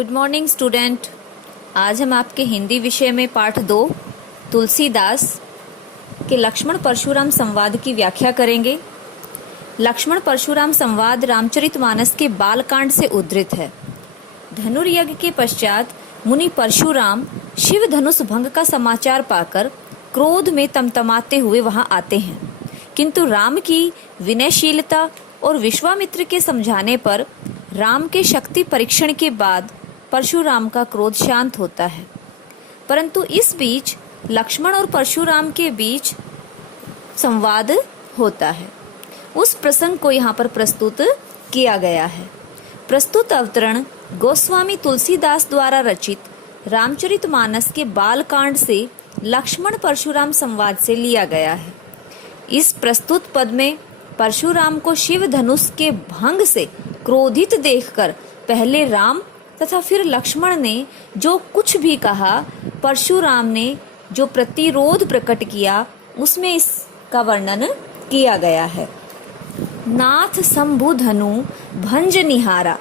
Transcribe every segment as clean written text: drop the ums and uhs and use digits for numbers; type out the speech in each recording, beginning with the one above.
Good morning student. आज हम आपके हिंदी विषय में पाठ 2 तुलसीदास के लक्ष्मण परशुराम संवाद की व्याख्या करेंगे। लक्ष्मण परशुराम संवाद रामचरितमानस के बालकांड से उद्धृत है। धनुर्यज्ञ के पश्चात मुनि परशुराम शिव धनुष भंग का समाचार पाकर क्रोध में तमतमाते हुए वहां आते हैं, किंतु राम की विनयशीलता और विश्वामित्र के समझाने पर राम के शक्ति परीक्षण के बाद परशुराम का क्रोध शांत होता है। परंतु इस बीच लक्ष्मण और परशुराम के बीच संवाद होता है। उस प्रसंग को यहाँ पर प्रस्तुत किया गया है। प्रस्तुत अवतरण गोस्वामी तुलसीदास द्वारा रचित रामचरितमानस के बालकांड से लक्ष्मण परशुराम संवाद से लिया गया है। इस प्रस्तुत पद में परशुराम को शिव धनुष के भंग से क्रोधित देखकर पहले राम तथा फिर लक्ष्मण ने जो कुछ भी कहा, परशुराम ने जो प्रतिरोध प्रकट किया, उसमें इसका वर्णन किया गया है। नाथ शंभु धनु भंज निहारा।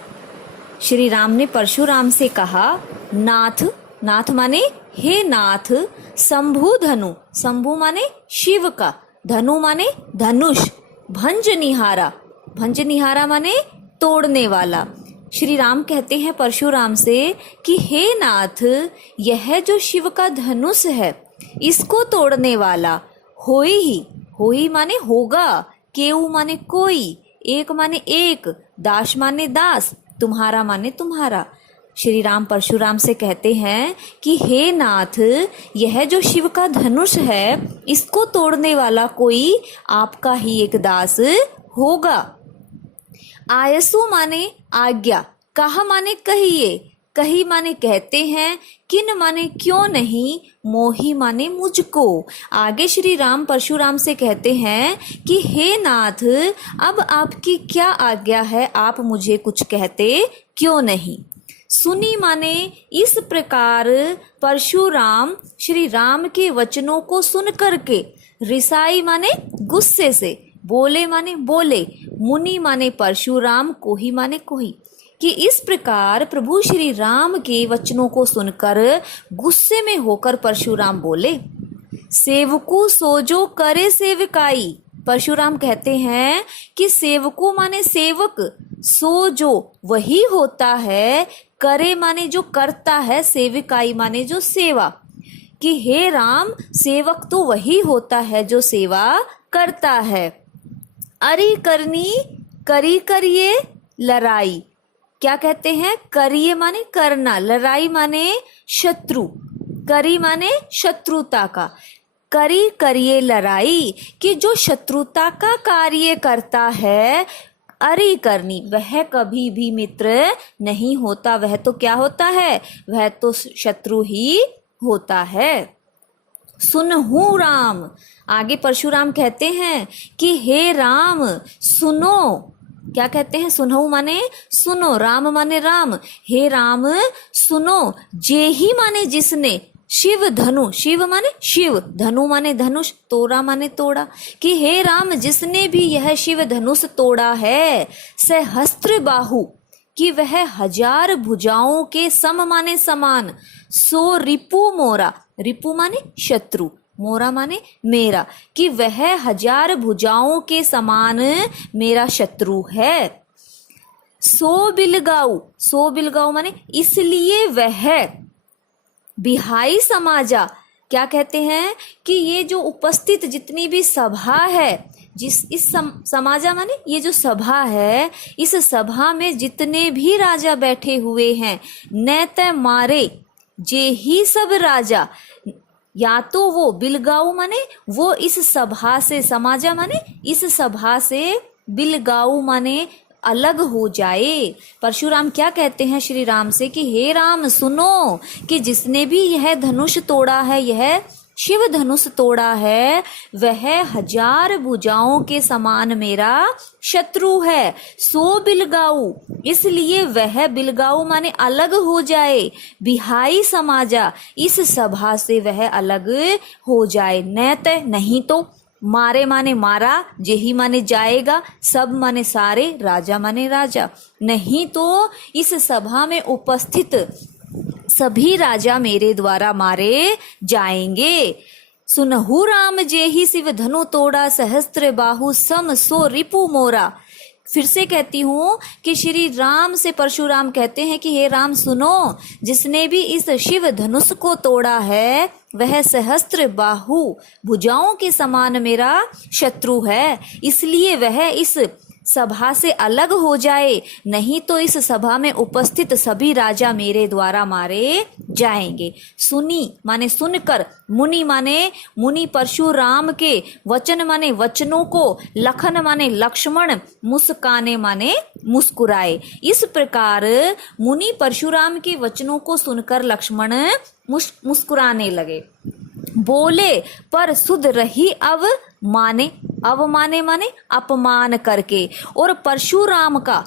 श्री राम ने परशुराम से कहा, नाथ, नाथ माने हे नाथ, शंभु धनु, शंभु माने शिव का, धनु माने धनुष, भंज निहारा, भंज निहारा माने तोड़ने वाला। श्री राम कहते हैं परशुराम से कि हे नाथ, यह जो शिव का धनुष है, इसको तोड़ने वाला होई ही, होई माने होगा, केऊ माने कोई, एक माने एक, दास माने दास, तुम्हारा माने तुम्हारा। श्री राम परशुराम से कहते हैं कि हे नाथ, यह जो शिव का धनुष है, इसको तोड़ने वाला कोई आपका ही एक दास होगा। आयसु माने आज्ञा, कहा माने कहिए, कही माने कहते हैं, किन माने क्यों नहीं, मोही माने मुझको। आगे श्री राम परशुराम से कहते हैं कि हे नाथ, अब आपकी क्या आज्ञा है, आप मुझे कुछ कहते क्यों नहीं। सुनी माने इस प्रकार परशुराम श्री राम के वचनों को सुन करके, रिसाई माने गुस्से से, बोले माने बोले, मुनि माने परशुराम, कोही माने कोही, कि इस प्रकार प्रभु श्री राम के वचनों को सुनकर गुस्से में होकर परशुराम बोले। सेवकू सोजो करे सेवकाई। परशुराम कहते हैं कि सेवकू माने सेवक, सो जो वही होता है, करे माने जो करता है, सेविकाई माने जो सेवा, कि हे राम, सेवक तो वही होता है जो सेवा करता है। अरि करनी, करी करिए लड़ाई। क्या कहते हैं? करिए माने करना, लड़ाई माने शत्रु, करी माने शत्रुता का, करी करिए लड़ाई, कि जो शत्रुता का कार्य करता है, अरि करनी, वह कभी भी मित्र नहीं होता, वह तो क्या होता है, वह तो शत्रु ही होता है। सुनहु राम। आगे परशुराम कहते हैं कि हे राम सुनो। क्या कहते हैं? सुनहु माने सुनो, राम माने राम, हे राम सुनो। जेही माने जिसने, शिव धनु, शिव माने शिव, धनु माने धनुष, तोड़ा माने तोड़ा, कि हे राम, जिसने भी यह शिव धनुष तोड़ा है, सहस्त्र बाहु, कि वह 1000 भुजाओं के सम माने समान, सो रिपु मोरा, रिपु माने शत्रु, मोरा माने मेरा, कि वह 1000 भुजाओं के समान मेरा शत्रु है। सो बिलगाऊ, सो बिलगाऊ माने इसलिए वह, बिहाई समाजा। क्या कहते हैं कि ये जो उपस्थित जितनी भी सभा है, जिस इस समाजा माने ये जो सभा है, इस सभा में जितने भी राजा बैठे हुए हैं, नैत मारे जे ही सब राजा, या तो वो बिलगाऊ माने वो इस सभा से, समाजा माने इस सभा से, बिलगाऊ माने अलग हो जाए। परशुराम क्या कहते हैं श्री राम से कि हे राम सुनो, कि जिसने भी यह धनुष तोड़ा है, यह शिव धनुष तोड़ा है, वह 1000 भुजाओं के समान मेरा शत्रु है। सो बिलगाऊ, इसलिए वह, बिलगाऊ माने अलग हो जाए, बिहाई समाजा, इस सभा से वह अलग हो जाए, नैत नहीं तो, मारे माने मारा, जेही माने जाएगा, सब माने सारे, राजा माने राजा। नहीं तो इस सभा में उपस्थित सभी राजा मेरे द्वारा मारे जाएंगे। सुनहु राम जेहि शिव धनु तोड़ा, सहस्त्र बाहु सम सो रिपु मोरा। फिर से कहती हूँ कि श्री राम से परशुराम कहते हैं कि हे राम सुनो, जिसने भी इस शिव धनुष को तोड़ा है वह सहस्त्र बाहु भुजाओं के समान मेरा शत्रु है, इसलिए वह इस सभा से अलग हो जाए, नहीं तो इस सभा में उपस्थित सभी राजा मेरे द्वारा मारे जाएंगे। सुनी माने सुनकर, मुनि माने मुनि परशुराम के, वचन माने वचनों को, लखन माने लक्ष्मण, मुस्काने माने मुस्कुराए। इस प्रकार मुनि परशुराम के वचनों को सुनकर लक्ष्मण मुस्कुराने लगे। बोले पर सुध रही अवमाने, अवमाने माने अपमान करके, और परशुराम का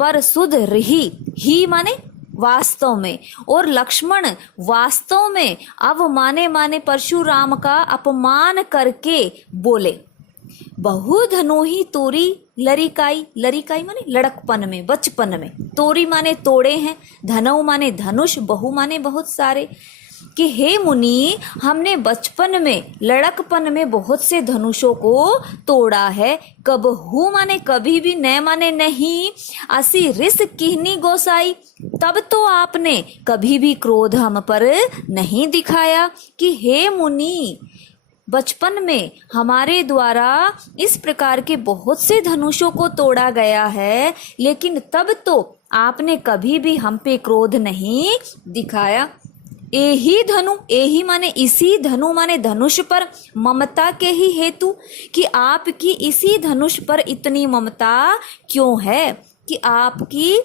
पर सुध रही, ही माने वास्तव में, और लक्ष्मण वास्तव में अवमाने माने परशुराम का अपमान करके बोले। बहु धनोही तोरी लरिकाई, लरिकाई माने लड़कपन में, बचपन में, तोरी माने तोड़े हैं, धनऊ माने धनुष, बहु माने बहुत सारे, कि हे मुनि हमने बचपन में, लड़कपन में बहुत से धनुषों को तोड़ा है। कबहू माने कभी भी, न माने नहीं, असी रिस किहनी गोसाई, तब तो आपने कभी भी क्रोध हम पर नहीं दिखाया। कि हे मुनि बचपन में हमारे द्वारा इस प्रकार के बहुत से धनुषों को तोड़ा गया है, लेकिन तब तो आपने कभी भी हम पे क्रोध नहीं दिखाया। एही धनु, एही माने इसी, धनु माने धनुष पर, ममता के ही हेतु, कि आपकी इसी धनुष पर इतनी ममता क्यों है, कि आपकी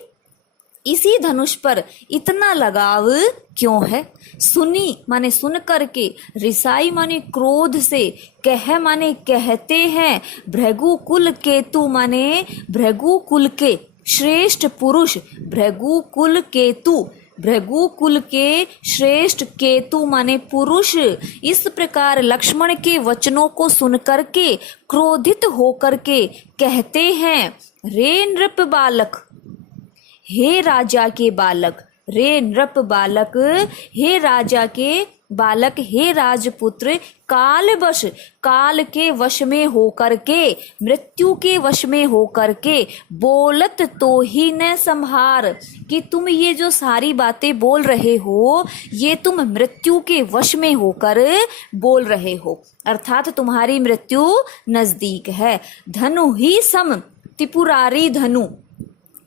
इसी धनुष पर इतना लगाव क्यों है। सुनी माने सुन करके, रिसाई माने क्रोध से, कह माने कहते हैं, भृगु कुल केतु माने भृगु कुल के श्रेष्ठ पुरुष, भृगु कुल केतु, भृगु कुल के श्रेष्ठ, केतु माने पुरुष। इस प्रकार लक्ष्मण के वचनों को सुन करके क्रोधित होकर के कहते हैं, रे नृप बालक, हे राजा के बालक, रे नृप बालक, हे राजा के बालक, हे राजपुत्र, कालवश, काल के वश में होकर के, मृत्यु के वश में होकर के, बोलत तो ही न संहार, कि तुम ये जो सारी बातें बोल रहे हो ये तुम मृत्यु के वश में होकर बोल रहे हो, अर्थात तुम्हारी मृत्यु नजदीक है। धनु ही सम त्रिपुरारी धनु,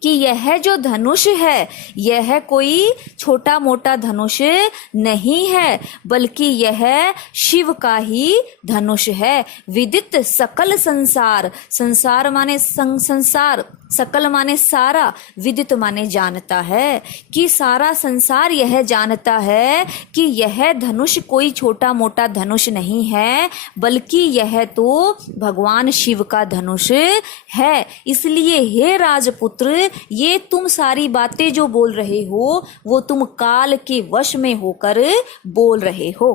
कि यह जो धनुष है यह कोई छोटा मोटा धनुष नहीं है, बल्कि यह शिव का ही धनुष है। विदित सकल संसार, संसार माने संसार, सकल माने सारा, विदित माने जानता है, कि सारा संसार यह जानता है कि यह धनुष कोई छोटा मोटा धनुष नहीं है, बल्कि यह तो भगवान शिव का धनुष है। इसलिए हे राजपुत्र, ये तुम सारी बातें जो बोल रहे हो वो तुम काल के वश में होकर बोल रहे हो।